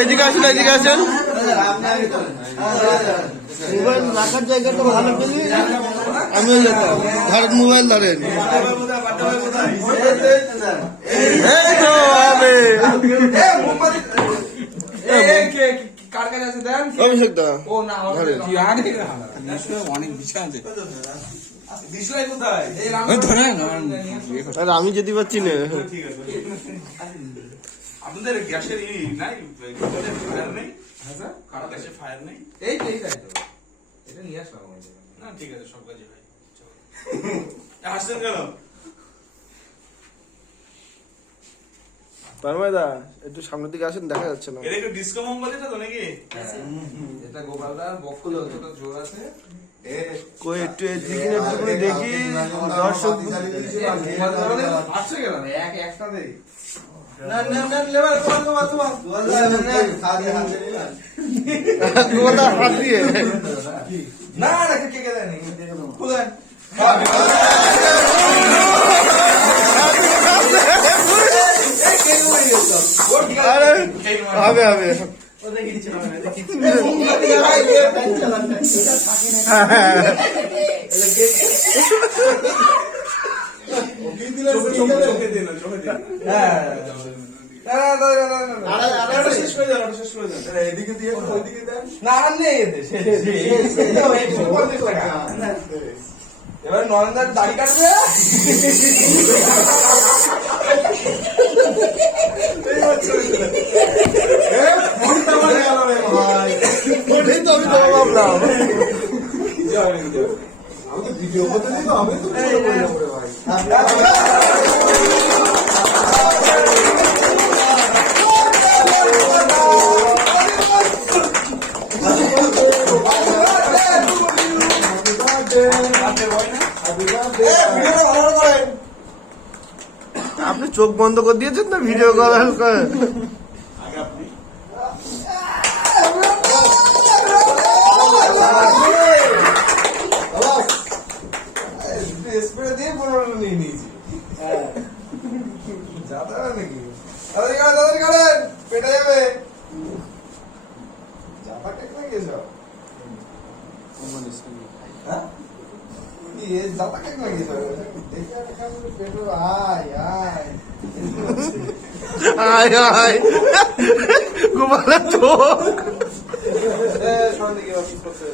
এদিকে আসেন, এদিকে আসেন। মোবাইল রাখার জায়গাটা ভালো পেলি আমিও যেতাম। ধরেন মোবাইল ধরেন। অভিষেক দা আমি যেতে পারছি না। আপনাদের গ্যাসের নাই, ফায়ার নেই, গ্যাসের ফায়ার নেই। এই এটা নিয়ে আসলাম। না ঠিক আছে, সব কাজে ভাই। হাসছেন কেন? দা একটু সামনের দিকে আসেন, দেখা যাচ্ছে না। এটা একটু ডিসকো মোমবাতিটা তো নাকি? এটা গোপালদার বকুল যত জোর আছে। কই একটু এদিকে দেখি দর্শক। আসছে কেন একসাথে হাত দিয়ে না কে দেয়নি খুলেন। হবে হবে। এবার নরেন্দ্র দাড়ি কাটবে। ভিডিও করতে দিতে হবে তো। আপনি চোখ বন্ধ করে দিয়েছেন না ভিডিও করার। স্প্রে দিয়ে 15 নিয়ে নিয়েছি। যাতা নাকি তাড়াতাড়ি করেন, পেটে যাবে। জামা টেকনা গেছো? হ্যাঁ জামা টেকনা গেছো? দেখে পেটে আয় আয় আয় আয় গোপালের চোখ। সন্ধ্যে কি অফিস করছে?